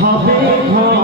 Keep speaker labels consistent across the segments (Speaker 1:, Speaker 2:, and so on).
Speaker 1: হবে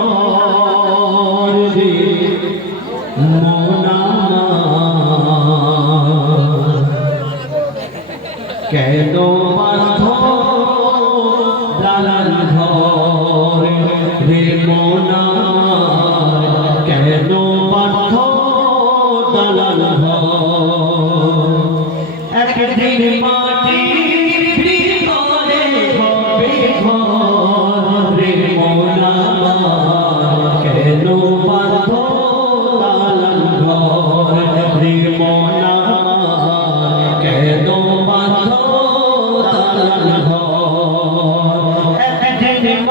Speaker 1: Tem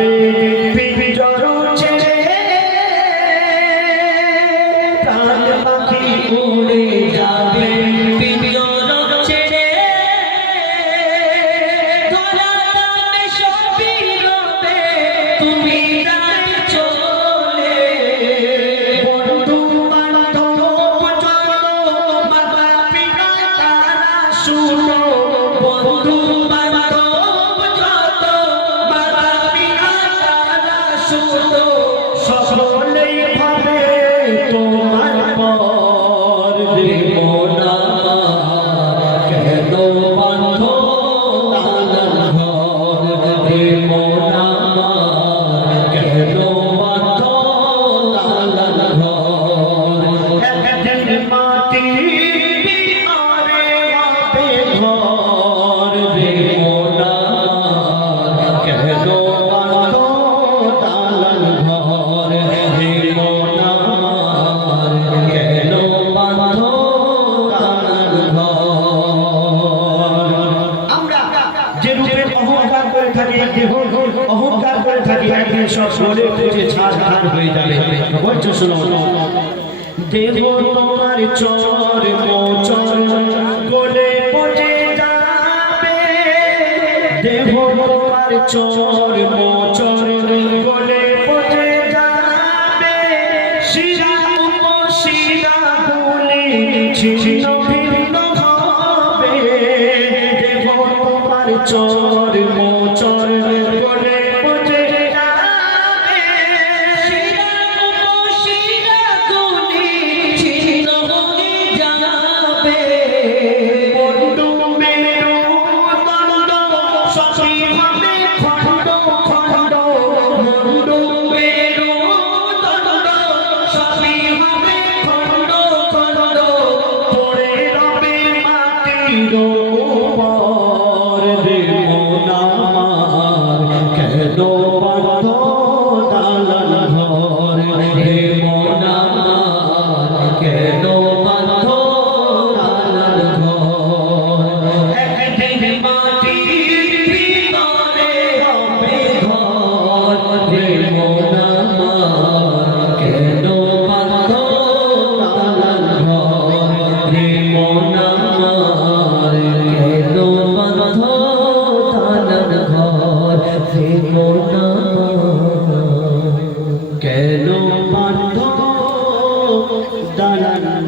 Speaker 1: যাবে পিঞ্জর ছেড়ে প্রাণ পাখি উড়ে যাবে। পিঞ্জর ছেড়ে
Speaker 2: ধরাতে সবই রবে, তুমি তার চলে।
Speaker 1: বন্ধু বান্ধব চলো মাতা, পিতা, তারা শুনে পর যে রূপের অহংকার করে থাকে দেহ অহংকার করে থাকে, একদিন সব বলে বুঝে ছাড় হয়ে যাবে। বলছো শোনো। দেহ তোমার চর চর গোলে পচে যাবে। দেহ তোমার চর চর গোলে পচে যাবে।
Speaker 2: শিরা শিরা গোলে ছিন্ন
Speaker 1: go. দাঁড়ানা